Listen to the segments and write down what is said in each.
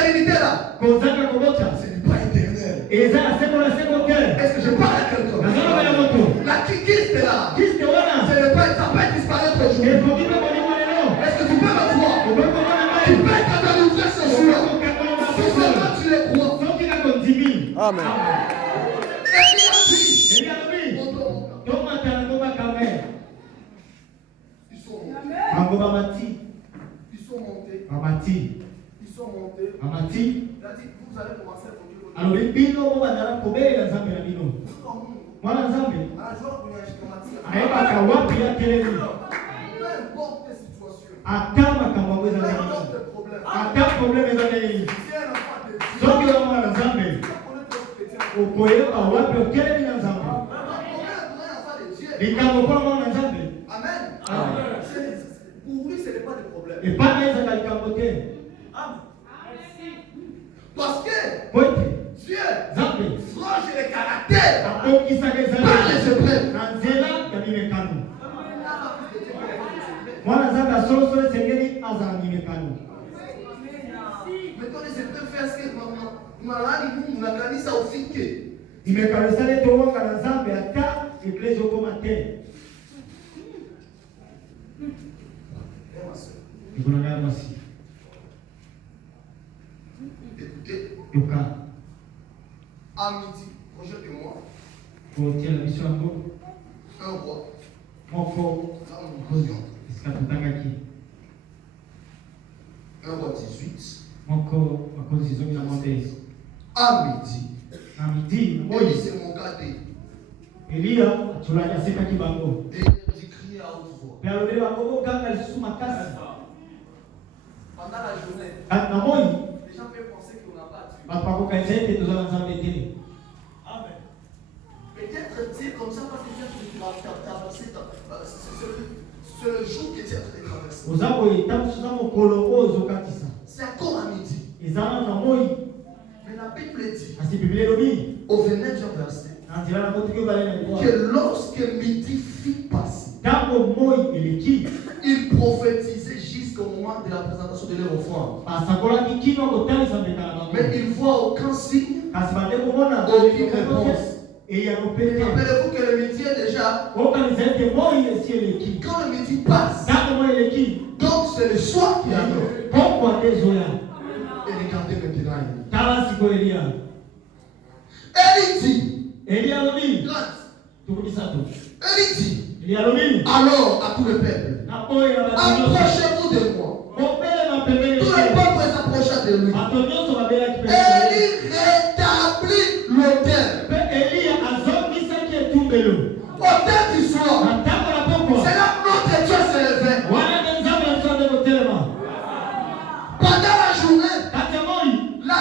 sérénité là, ce n'est pas éternel. Est-ce que je parle à quelqu'un? La kyste là, ça peut disparaître aujourd'hui. Est-ce que tu peux me voir? Tu peux être dans l'ouvrir ce jour. Si seulement tu les crois. Amen. Ils sont montés. Il a dit, vous allez commencer à produire pour lui, ce n'est pas de problème. Parce que Dieu franchit les caractères par les épreuves. Maintenant, les épreuves font ce que nous avons ça au fique. Écoutez, à midi, projetez-moi un roi. Un roi 18. À midi, Moïse c'est mon gardé. Et il crie à haute voix. Pendant la journée, les gens peuvent penser qu'on n'a pas Dieu. Amen. Peut-être dire comme ça parce que tu vas traverser. C'est le jour que tu es en train de traverser. C'est encore à midi. Mais la Bible dit, au 29e verset, que lorsque midi fit passer, il prophétisait jusqu'au moment de la présentation de leur offrande. Mais il ne voit aucun signe, aucune réponse. Rappelez-vous que le midi est déjà. Quand le midi passe, donc c'est le soir qui arrive. Et regardez maintenant. Élie dit, alors à tout le peuple, approchez-vous de moi. Tout le peuple s'approcha de lui. Élie rétablit l'autel. Autel du soir. C'est là que notre Dieu s'est levé. Pendant la journée, la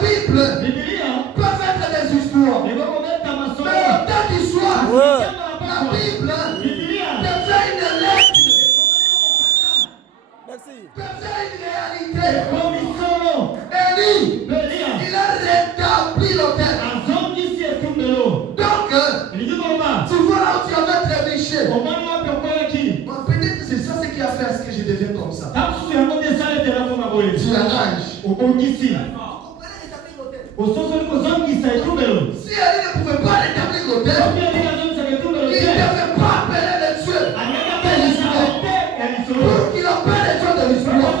Bible peut être des histoires. Mais autel du soir, la Bible devient une lettre. Devient une réalité. Élie, il a rétabli l'autel. Donc, tu vois là où tu avais trébuché. Peut-être que c'est ça ce qui a fait à ce que je devienne comme ça. Tu arranges. Vous comprenez rétablir l'autel. Si Élie ne pouvait pas rétablir l'autel, il ne devait pas appeler les dieux de l'histoire. Pour qu'il appelle les dieux de l'histoire,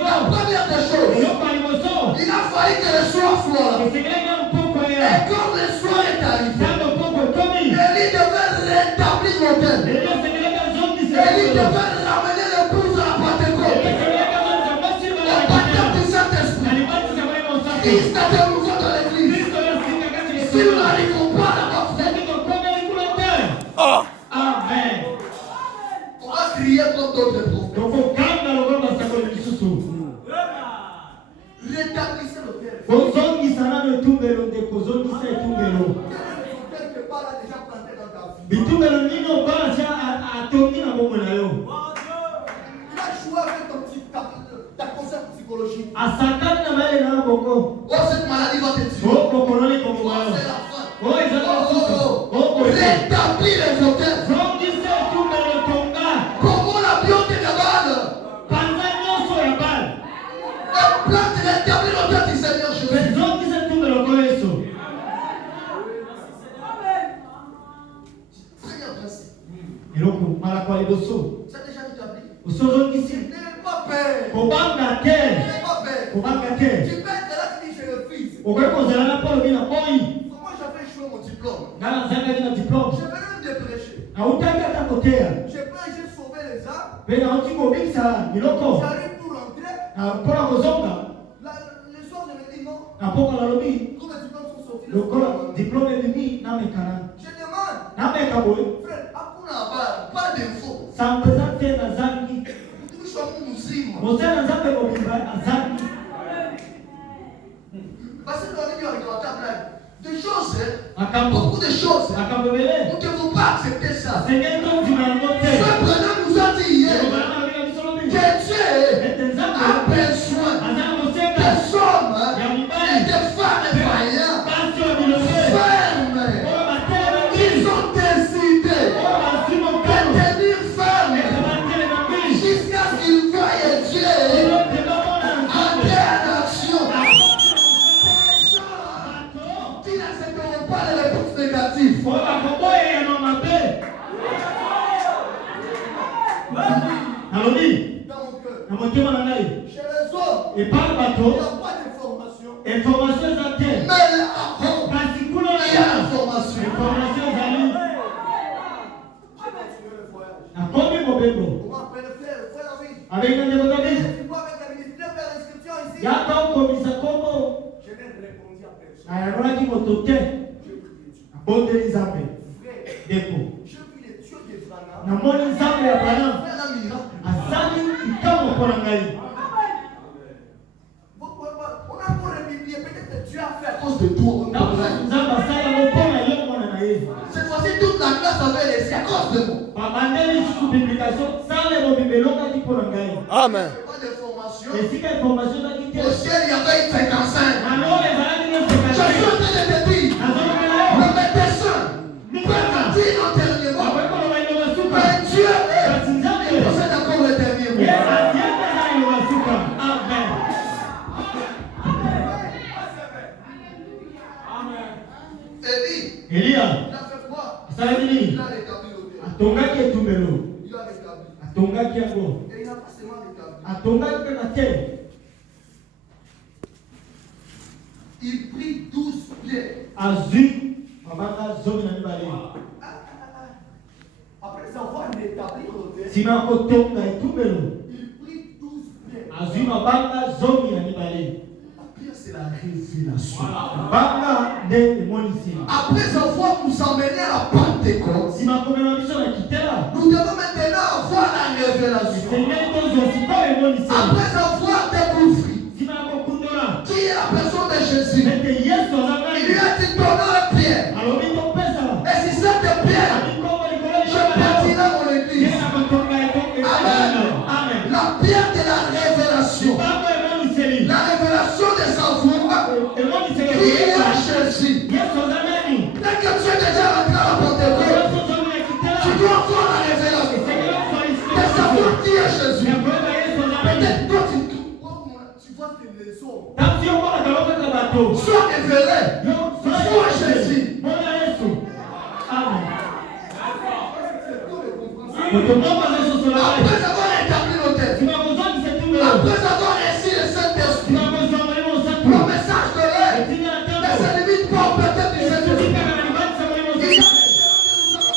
la première des choses, il a fallu que le soir soit là. Et quand le soir est arrivé, Élie devait rétablir l'autel. Élie devait ramener l'épouse à la Pentecôte. Au baptême du Saint-Esprit. Christ a de nouveau dans l'église. Si nous n'arrivons pas là-bas, amen. On va crier comme d'autres prophètes. Rétablissez l'autel. Quelque part là déjà planté dans ta vie. Il a joué avec ta concept psychologique. Oh, cette maladie va te tuer. Oh, c'est la fin. Rétablis les hôtels. Comment la biote de Baal. Plante rétablir C'est déjà établi. Usozongisi. N'aie pas peur. Kobanga terre. N'aie pas peur. Kobanga terre. Tu peux être là, tu dis je refuse. Okwekosela na Paul bina boyi. Moi j'avais échoué mon diplôme. Ngala zanga dina diplôme. Je venais même de prêcher. Autaki ata koteya. J'ai pris, j'ai sauvé les âmes. Pena oti kobikisa miloko. J'arrive pour rentrer. Mpona kozonga. Le soir je me dis non. Apoka nalobi. Tous les diplômes sont sortis. Lokola diplôme ebimi namekana. Je demande. Nameka boye. Frère, pas d'infos. Sambeza te na zangi. Nous sommes musulmans. Mosela nzambe mobimba azangi. Parce que on est avec la blague. Des choses, Beaucoup de choses. Nous ne devons pas accepter ça. Seigneur, Ce Brennan nous a dit hier que Dieu a besoin des hommes et des femmes vaillants, fermes, qui ont décidé de tenir ferme jusqu'à ce qu'ils voient Dieu en action. Qui n'accepteront pas les réponses négatives. Alobi, Dans mon cœur, chez les hommes, il n'y a pas d'information. Information za te. Mais là-haut, Kasi kuna il y a l'information. information zali. J'ai continué le voyage. Akomi mobembo. On m'appelle frère David. Avec un démon David. Tu vois avec la ministère faire l'inscription ici. Yaka ukomisa komo. Je n'ai répondu à personne. Ayaraki motote. Je prie Dieu. Abondeli nzambe. Frère, Deko. je prie le Dieu de Frana. Namoni nzambe ya Abraham. Frère la miracle. Asali kikamo mpona ngai. On a encore républié. Peut-être que Dieu a fait à cause de toi. Nzambe asali yango mpona yo mwana na ye. Cette fois-ci, toute la classe avait laissé à cause de moi. Babandeli susu publication sale mobimbe mpona ngai. Amen. Pas d'information. Esika information ezaki te. Au ciel, il y avait une 55. Nano ezalaki ne Je suis en 55. train de te dire, le médecin peut te dire en dernier mot, mais Dieu il possède encore le dernier mot. Élie, Elia il a fait quoi? asalaki Il nini? a rétabli l'autel. Atongaki etumbelo. Il a rétabli. Atongaki yango. Et il n'a pas seulement rétabli. Atongaki mpe na te. Il prit 12 pierres. Azwi mabanga zomi na mibale. Après avoir rétabli l'autel, Nsima ya kotonga etumbelo. il prit 12 pierres. Azwi mabanga zomi na mibale. La pierre, c'est la révélation. Mabanga nde emoniseli. Après avoir nous emmené à la Pentecôte, Nsima ya komema biso na kitela. nous devons maintenant avoir la révélation. Esengeli tozwa sikoyo emoniseli. Après avoir découvert Nsima ya kokundola qui est la personne de Jésus, ete yesu aza il lui ngai. a dit donnons une pierre. Alobi topesa. Et si cette pierre, Abikombo likolo je libala yo. bâtirai mon église. Yena kotonga etonga Amen. Amen. La pierre de la révélation. Libango emoniseli. La révélation de savoir Emoniseli qui est koyeba. Jésus. Yesu aza nani. Dès que tu es déjà rentré à la Pentecôte, Yesu azomi na kitela. tu dois avoir la révélation Esengeli de savoir qui est Jésus. ya koyeba Yesu aza nani. Peut-être toi, tu vois tes leçons. Kasi yo mwana kalokaka bato. Sois révélé. Yo Sois Jésus. mona Yesu. Amen. Après Moto moko azososola ngai. avoir établi l'autel, Nsima kozongisa etumbelo. après avoir reçu le Saint-Esprit, Nsima kozwa molimo le mosantu. message de l'air Etinga na ne tembo. se limite pas au peut-être du Saint-Esprit. Etikaka na libatisa molimo Il y a des mosantu. choses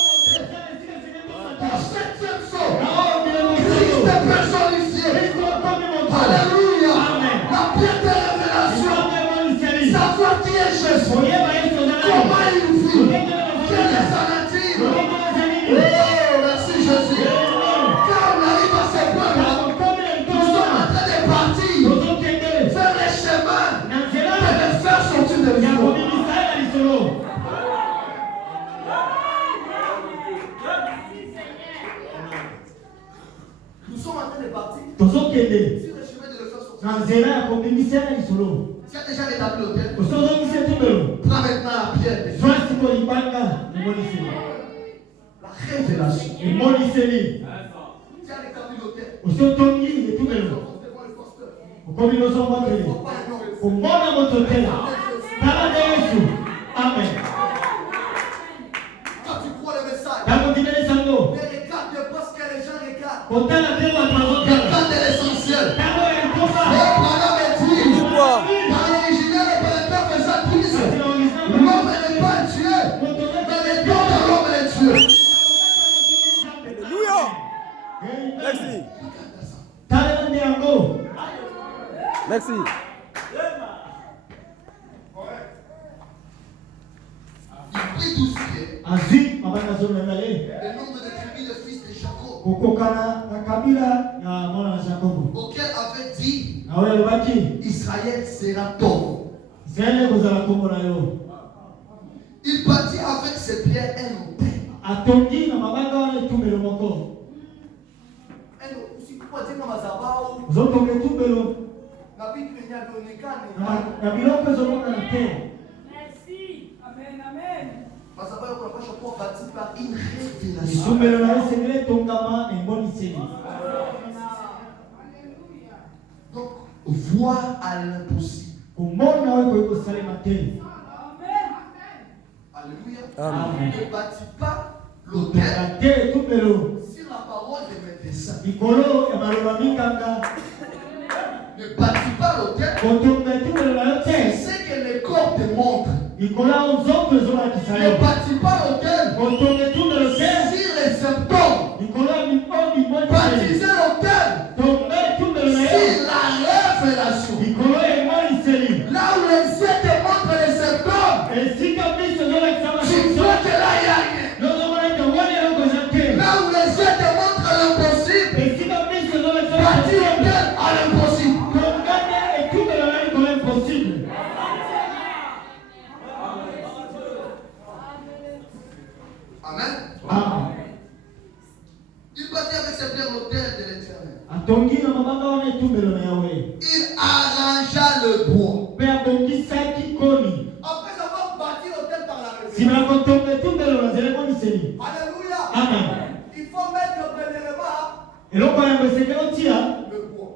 que nous avons montrées. Au septième saut, Aho bilemo Christ mosantu. est personnifié. Kristo akomi moto. Alléluia. Amen. La pierre de révélation. Libango emoniseli. Savoir qui est Jésus. Koyeba Yesu aza nani. Comment il vit. Ndenge Quelle nazomona. est sa nature. Lolenge aza nini. Oh, merci Jésus. Quand on arrive à ce point-là, Akomi na nous likolo sommes wana. en train de partir Tozokende. vers le chemin Na nzela de le faire sortir de ya l'histoire. kobimisa ye na lisolo. Nous sommes en train de partir Tozokende. sur le chemin de le faire sortir. Na nzela ya kobimisa ye na lisolo. Tu as déjà rétabli l'autel. Osozongisa etumbelo. Prends maintenant la pierre. de- Zwa sikoyo libanga emoniseli. La révélation. Emoniseli. Tu as rétabli l'autel. Osotongi etumbelo. Devant le pasteur. Okomi nosombateli. Il faut pas un homme. Komona moto te. Tala nde Yesu. Amen. Quand tu crois le message, Ntango ndimeli sango. ne regarde pas ce que les Regarde l'essentiel. Abraham est dit, dans l'original, le Père faisait 10. L'homme n'est pas Dieu, mais le don de l'homme est Dieu. Alléluia. Merci. Merci. Il prit 12 pieds. Ensuite, Le nombre de tribus de fils de Jacob, auquel avait dit Israël sera ton. Il bâtit avec ses pierres un autel. Merci. Amen, amen. Par une révélation. Donc, voir à l'impossible. Alléluia. Amen. Ne bâtis pas l'autel sur la parole de mes desseins. Ne bâtis pas l'autel sur ce que les corps te montrent. Ne bâtis pas l'autel sur les symptômes. Baptisez l'autel sur la révélation. Là où les yeux te montrent les symptômes, tu vois que là il y a rien. Là où les yeux te montrent l'impossible, bâtis l'autel à l'impossible. Amen. Il bâtit avec ses pierres l'autel de l'Éternel. Il arrangea le bois. Après avoir bâti l'autel par la révélation. Alléluia. Amen. Il faut mettre premièrement le bois.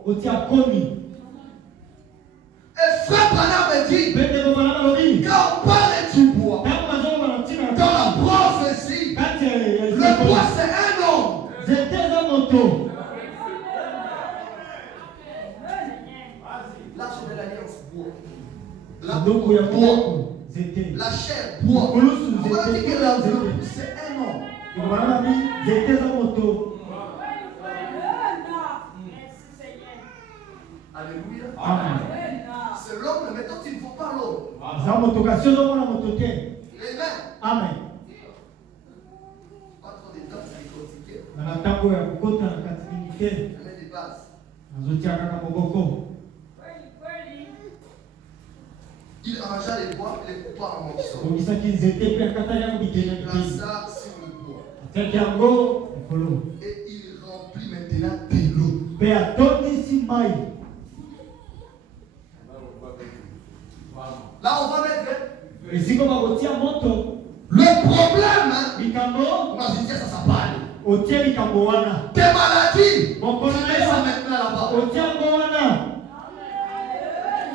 Et frère Branham me dit, quand on parle du bois, dans la prophétie, le bois c'est un homme. L'arche de l'alliance bois. La chair bois. On va dire que la boue c'est un homme. Alléluia. Amen. C'est l'homme, mais toi tu ne vois pas l'homme. Les mains. Amen. Pas trop de temps, c'est compliqué. Na matango ya kukota na katikini Je mets des bases. nazotia kaka moboko. Il arrangea les bois et les coupa en morceaux. Komisaki nzete pe akataki yango biteni Il ya biteni. plaça sur le bois. Atiaki yango likolo. Et il remplit maintenant de l'eau. Pe atondisi mai. Là, on va mettre. Esiko bakotia moto. Le problème, Likambo on va se dire ça s'appelle. otie likambo wana. Tes maladies, Mokolo tu na mets ça yo maintenant là-bas. otie yango wana.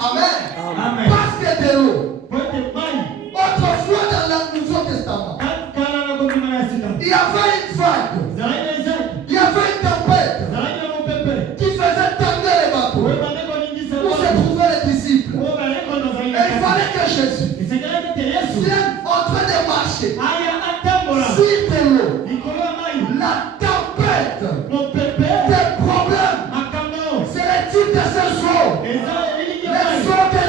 Amen. Amen. Parce que de l'eau. Po ete mai Autrefois dans le Nouveau Testament, kala na kobima na sika. il y avait une vague, Ezalaki na ezaki. il y avait une tempête Ezalaki na mopepe. qui faisait tanguer les bateaux. Oyo bandeko ningisa Où se bato. trouvaient les disciples. Oyo bandeko nazali Et na il kati. fallait que Jésus Esekelaki ete Yesu vienne en train de marcher aya atambola sur de l'eau. likolo ya mai. La tempête, Mopepe des problèmes, makambo c'est le type de ce jour. eza elili ya Les mai. eaux de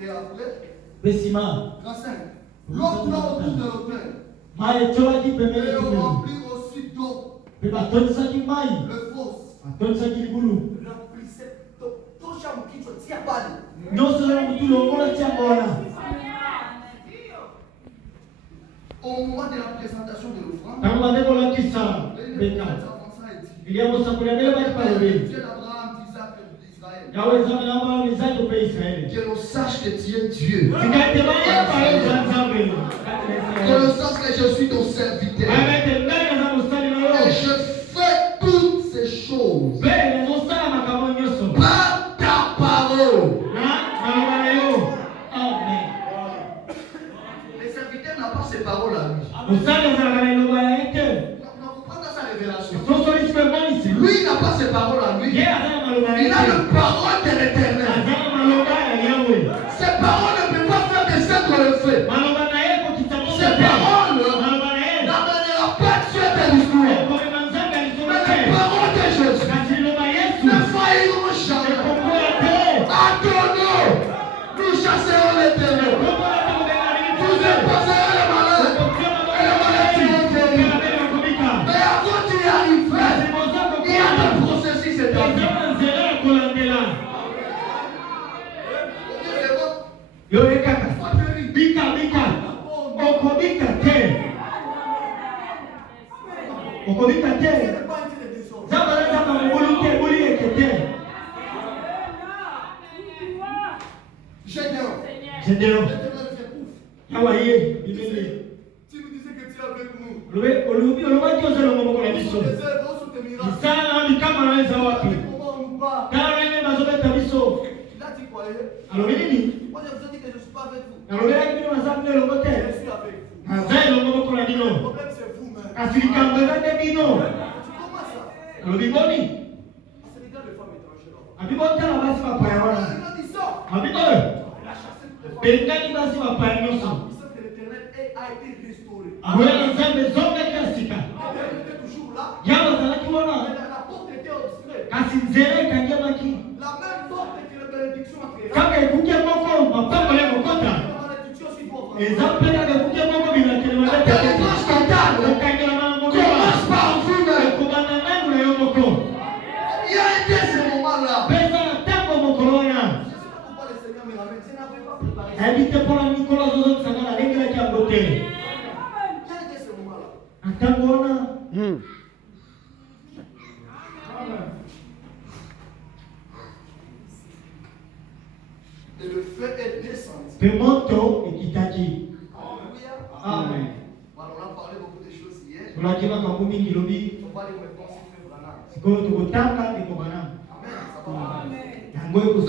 Et après, Verset 5. L'eau coula autour de l'autel. Et on remplit aussi d'eau le fosse. Remplissait tosha mkichwa tia pale. Au moment de la présentation de l'offrande, Dieu d'Abraham, d'Isaac et d'Israël. Que l'on sache que tu es Dieu. Que l'on sache que je suis ton serviteur. Et je fais toutes ces choses par ta parole. Le serviteur n'a pas ses paroles à lui. On comprend dans sa révélation. Lui n'a pas ses paroles à lui. Il a le parole de l'Éternel. Ces paroles ne peuvent pas faire de ça qu'on le fait. Ces paroles n'amèneront pas Dieu de l'histoire. Mais les paroles de Jésus ne failliront jamais. À ton nom, nous chasserons l'Éternel. Nous imposerons le malheur et le maladie. Mais avant d'y arriver, il y a des processus établis. Gédéon. Tu me disais que tu es avec nous. Nous et le feu est descendu. Amen. Voilà, on a parlé beaucoup de choses hier. On va les réponses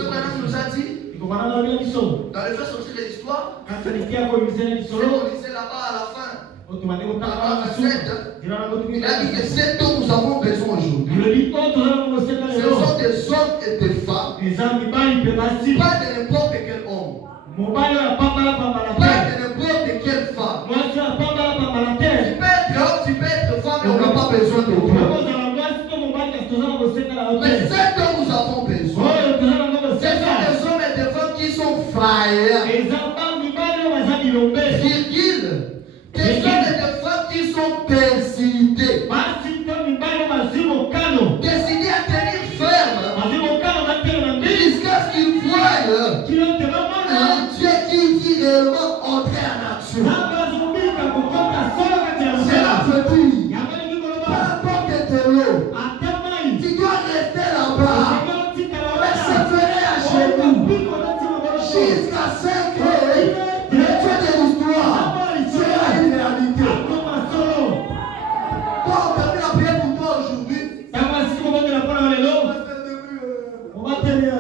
Branham nous a dit, dans le fait sortir de l'histoire, c'est qu'on disait là-bas à la fin, il a dit que c'est dont nous avons besoin aujourd'hui. Ce sont des hommes et des femmes, pas de n'importe quel homme, pas de n'importe quelle femme. Tu peux être femme et on n'a pas besoin de toi. Mais c'est dont nous avons besoin. Ce sont des hommes et des femmes qui sont frères. Virgule. Des hommes et des femmes qui sont décidés. Décidés à tenir ferme. Jusqu'à ce qu'ils voient un Dieu qui dit réellement entrer en action. Cela veut dire, peu importe tes lots, tu dois rester là-bas. Persévérer à chez nous. Jusqu'à 5 heures, le Dieu de l'histoire sera une réalité. Toi, on termine la prière pour toi aujourd'hui. On va tenir.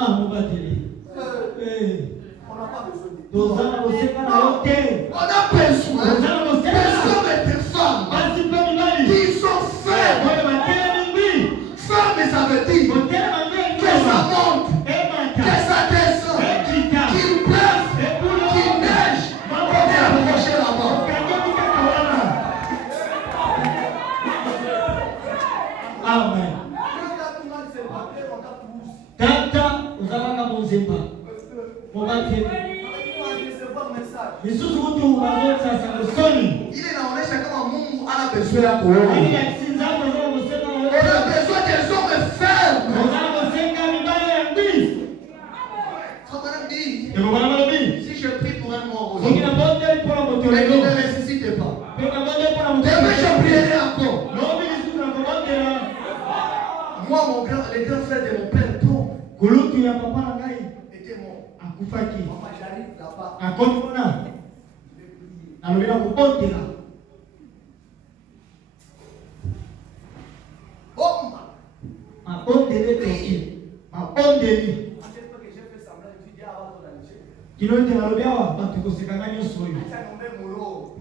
Ah, mon batterie. On n'a pas besoin de On a besoin des hommes et des femmes qui sont fermes. Fermes, ça veut dire que ça monte, que ça descend, qu'ils peuvent Il est inaonyesha kama Mungu ana besoin ya kuoa. On a besoin des hommes fermes. Si je prie pour un mort aujourd'hui, mais il ne ressuscite pas, demain je prierai encore. Moi, les grands frères de mon père, était mort. Maman, j'arrive là-bas. Oh, Kilote nalobea watu kusikanganya soyo.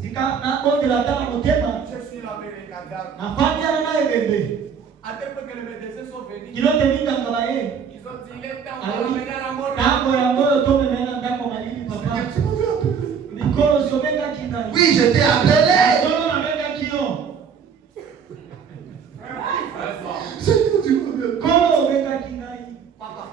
Zika na bonde la tama motema. Na fanya na naye bebe. Kilote minda ngabaye. Tango ya moyo tome mena ndako malini papa. Nikolo sobenga kinga. Oui, je t'ai appelé. Solo na benga kio. Kolo benga kinga. Papa,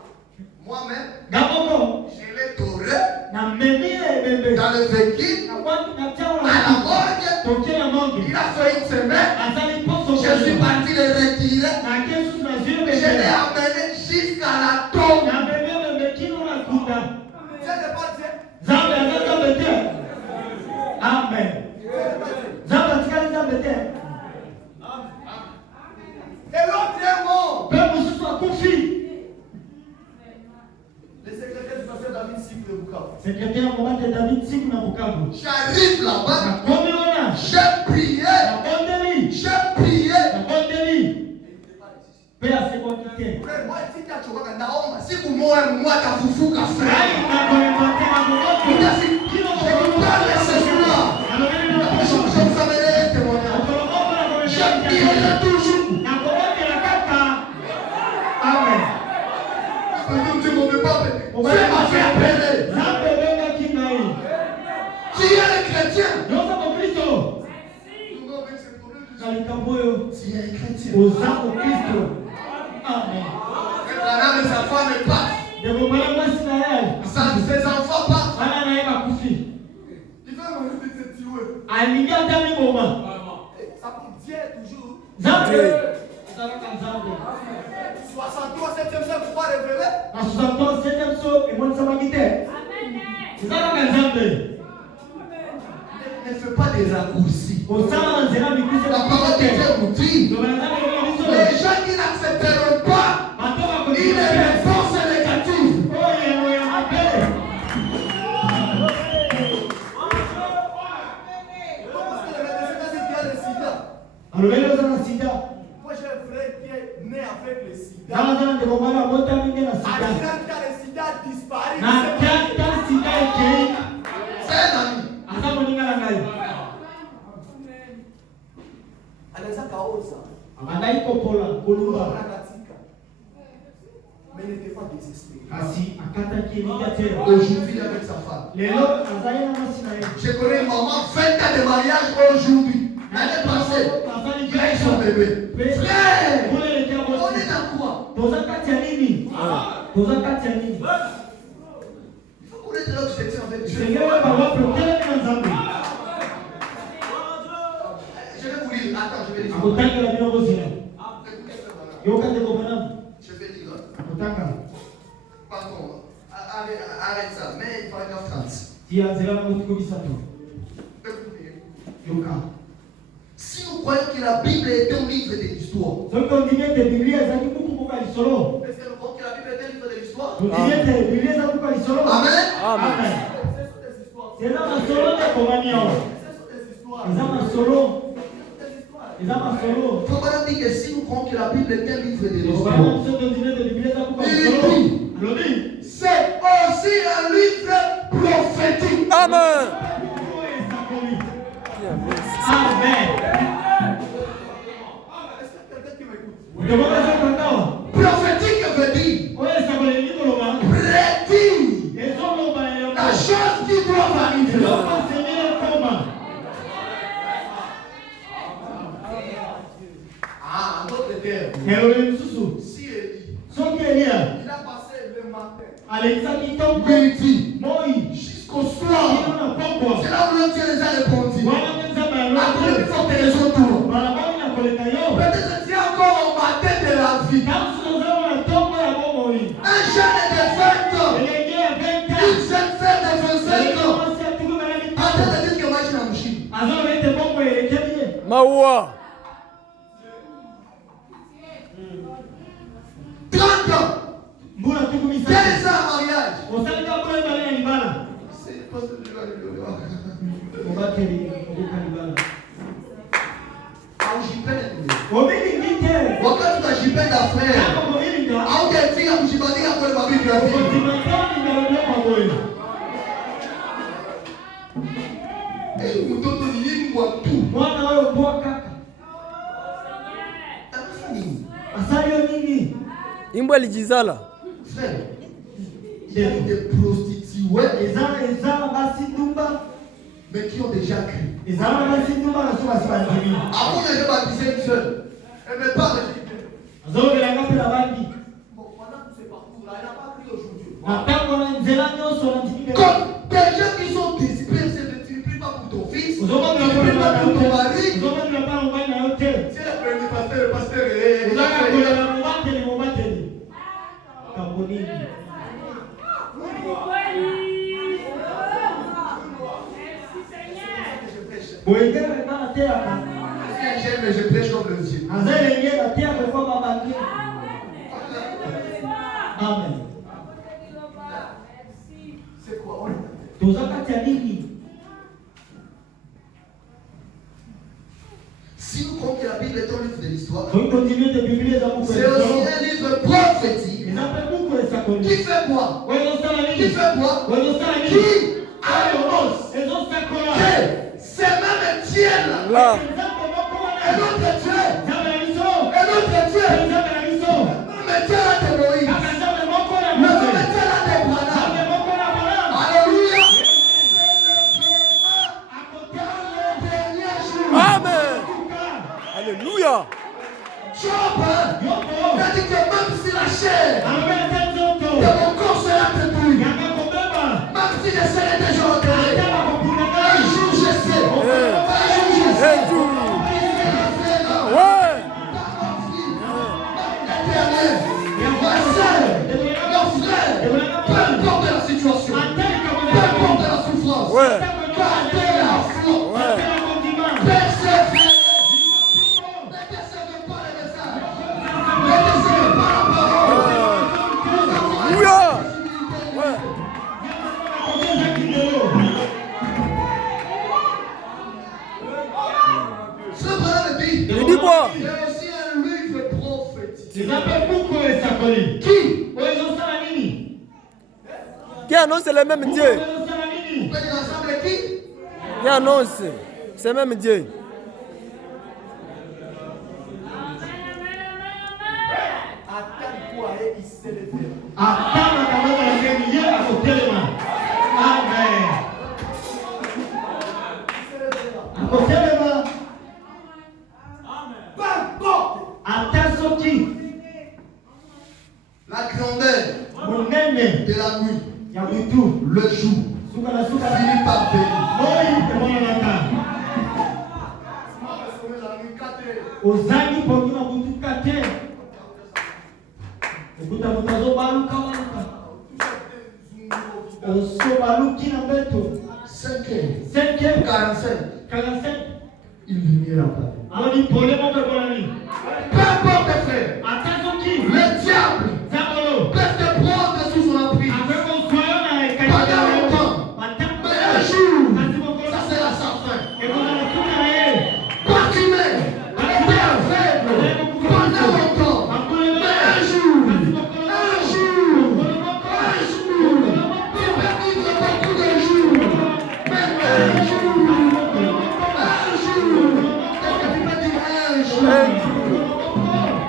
moi-même, Gaboko. je l'ai touré Na mbele bebe. dans le véhicule Na watu na à chawa. la morgue. Tokea monge. Il a fait une semaine. Azali poso. Je suis parti le retirer. Na kesu na zio Je bebe. l'ai amené jusqu'à la tombe. Na bebe bebe kino na kunda. C'est de pas Dieu. Zambe azaza bete. Amen. Zambe tikali zambe te. Et l'autre est mort. Bebe mususu akufi. Le secrétaire du pasteur David Sikou de Bukavu. Secrétaire Momate David Sikou na Bukavu. J'arrive là-bas. Na komi wana. J'ai prié. Na bondeli. J'ai prié. Na bondeli. Pe asekwakite. Frère, moi, si tu as choisi Naoma, si vous m'avez moi, tu as foufou Ai frère. na kolemate na moto. Je vous parle ce soir. Je vous amènerai un témoignage. Je prierai toujours. Na komote na kaka. Amen. Tu ne m'avais pas fait. Tu m'as fait appeler. Zambe benga kinai. Tu es un chrétien. Yosa kwa Kristo. Kalikamboyo. Tu es un chrétien. Ozako Kristo. Amen. Maintenant, mais sa femme part. Debo mwana mwasi na yeye. Ses enfants partent. Wana na yeye bakufi. Il va me dire de tuer. Alingia ndani boma. Ça pour Dieu toujours. Zambe. Ezalaka nzambe. 63 7e siècle pour révéler. Na 67e so emonisama kite. Ezalaka nzambe. Ne fais pas des raccourcis. Osala nzela mikuse La parole de Dieu nous dit. Ndio banazama kwa biso. Les gens qui n'accepteront pas Batoka kwa une réponse négative. Oye moya mapele. Parce que le médecin dit qu'il y a le sida. Alobelo sana sida. Moi j'ai un frère qui est né avec le sida. Kama sana ndiko mwana bota mingi na À sida. quand le sida a disparu. Na kata sida ikei. C'est un ami. Asa moninga na ngai. Anaweza kaoza. Anaikopola kulumba. Mais il n'était pas désespéré. Kasi akata kielika tena. Aujourd'hui avec sa femme. Lelo azali na mwasi na yeye. Je connais une maman 20 ans de mariage aujourd'hui. L'année passée, il a eu son bébé. Frère, on est dans quoi? Toza kati ya nini? Toza kati ya nini? Il faut connaître là où je suis avec Dieu. Seigneur ba wapi tele na nzambe. Je vais vous lire. Attends, je vais lire. Akotanga la bino bozela. Yoka te kopana. Je vais lire. Akotanga. Pardon. Arrête ça. Mais paragraphe 30. Tia zela na mutiko bisato. Yoka. Si nous croyons que la Bible est un livre de l'histoire, Soko ndimete Biblia zaki buku kwa lisolo. est-ce que nous croyons que la Bible est un livre de l'histoire? Ndimete Biblia zaki kwa lisolo. Amen. Amen. Ce sont des histoires. C'est là ma solo de komania. Ce sont des histoires. Eza ma solo. Des histoires. Eza ma solo. Il faut pas dire que si nous croyons que la Bible est un livre de Bwana l'histoire, soko ndimete Biblia zaki kwa lisolo. Lodi. c'est aussi un livre prophétique. Amen. Amen. Est-ce que quelqu'un qui m'écoute? Utamwona sasa ndawa. Prophétique veut dire Oye sakole niko loma. prédire Ezo loma ya. la chose qui doit arriver. Loma Seigneur koma. Ah, en d'autres termes, Hello msusu. si Élie, Soki Elia. il a passé le matin Alexaki midi, jusqu'au soir. C'est là où Dieu les a répondu. Après une forte raison tour. Peut-être tu es encore au matin de la vie. Un jeune de 20 ans. Une jeune femme de 25 ans. Attends de dire que moi je suis en Mouchi. Maoua. 30 ans. 15 ans en mariage. C'est pas ce que je wakati unajipenda frère au kefika kujibandika kwa mabibi ya pili mtoto ni limbwa tu mwana wewe mboa kaka asayo nini Imbwa lijizala frère il y a des prostituées ezala basi dumba mais qui ont déjà cru. Ezala basi dumba na soba soba ndimi avant de se baptiser une seule elle me parle azo la ngapi la bandi bon pendant tout ce parcours là elle n'a pas pris aujourd'hui na tango na nzela nyoso na ndimi comme des gens qui sont dispersés tu ne pries pas pour ton fils tu ne pries pas pour ton mari uzoba ni pas ngani na yote c'est le premier pasteur uzaka kola na mubateli kabonini Boyengere na terra. J'aime, je prêche comme le Dieu. Azele ngere na terra kwa baba ngere. Amen. C'est quoi? Tozaka tialini. Si vous comprenez la Bible est un livre de l'histoire, On continue de publier dans mon c'est aussi un livre prophétique. Qui fait quoi? Qui fait quoi? Qui annonce que c'est même Dieu là. Et notre Dieu. Et notre Dieu. Même Dieu là de Moïse. Même Dieu là de Branham. Alléluia. Amen. Alléluia. Job a dit que même si la chair de mon corps sera détruite, même si je serai déjà enterré, un jour je sais, Un jour. Ouais. ma soeur, mon frère, peu importe la situation, peu importe la souffrance, Ouais. gardez la foi, Ouais. persévérez. Ne décevez pas le message, ne décevez pas la parole. Alléluia. Ouais. Ce problème dit, Il dit quoi? il y a aussi un livre prophétique. Qui? Qui annonce le même Dieu? Vous pouvez dire ensemble qui? Qui annonce? C'est même Dieu. Attends quoi et il s'est levé. Akama kama na ngeni ye akotelema. Amen. Akotelema. Peu importe Atasoki. la grandeur Munene. de la nuit, Ya butu. le jour Suka na suka. finit par venir. Moi kemona naka. Ozangi pokina butu kate. Ukuta mutazo baluka baluka. Oso baluki na beto. 5h45, 45. il lumière apparaît. Awani pole mo bebolani. Peu importe frère, Atasoki. le diable Zabolo. peut te prendre sous son emprise Afeko soyo na ekanya. pendant longtemps. Matambo. Mais un jour, Asimoko. ça sera sa fin. Ekona na kuka na ye. Bartimée était aveugle pendant longtemps. Mais un jour, il peut vivre beaucoup de jours. Mais un jour, est-ce que tu peux dire un jour? Un jour.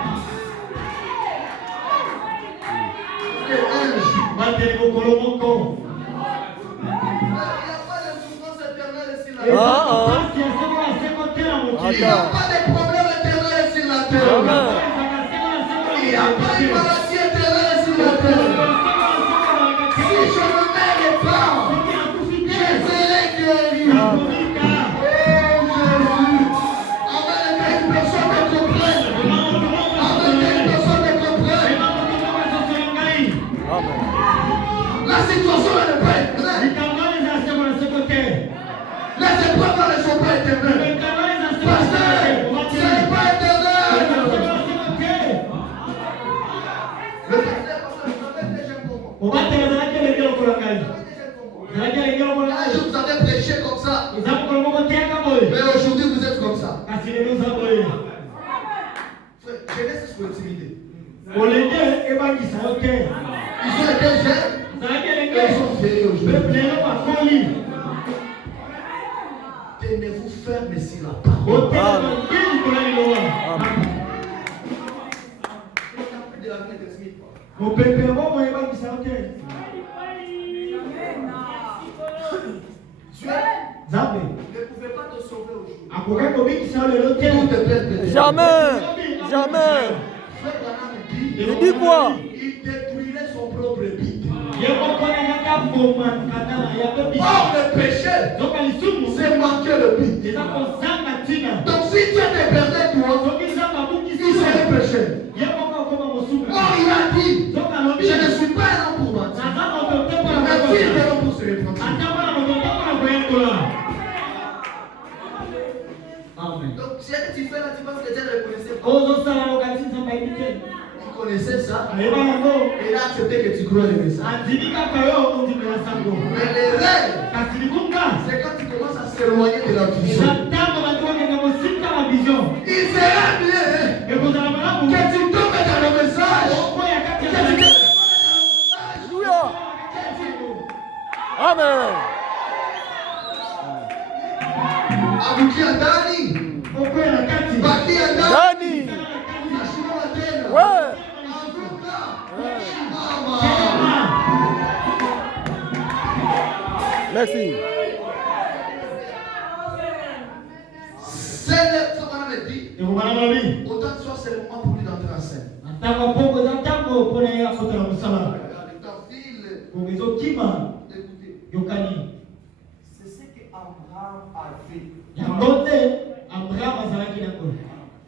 Mateli mokolo moko. Il n'y a pas de souffrance éternelle sur la terre. Pasi ya seko na seko tena mokili. Il n'y a pas de problème éternel sur la terre. Amen. Il n'y a pas de maladie éternelle sur la terre. Si je éternel. Pasteur, ce n'est pas éternel. Le pasteur, vous avez déjà compris. Un jour, vous avez prêché comme ça. Mais aujourd'hui, vous êtes comme ça. Jeunesse, c'est pour intimider. Ils ont été jeunes. Ils sont vieillis aujourd'hui. Tenez-vous ferme sur la parole. Ne pouvez pas te sauver aujourd'hui. Jamais. Jamais. Il dit quoi? Il détruirait son propre but. Or, le péché, c'est manquer le but. Donc, si Dieu te permet, toi, il serait péché. Or, il a dit, je ne suis pas un homme pour mentir, mais fils de l'homme pour se repentir. Amen. Donc, si tu fais là, tu penses que Dieu ne connaissait pas. Il connaissait ça. Et il a accepté que tu crois le message. Mais les règles, c'est quand tu commences à s'éloigner de la vision. Il sera mieux que tu tombes dans le message. Alléluia. Amen. Abukia ndani. Bakia ndani. Dani. Nashindwa tena. Ouais. Anguka. Merci. C'est le moment de dire. Autant que soit c'est le moment pour lui d'entrer en scène. Écoutez. C'est ce qu'Abraham a fait.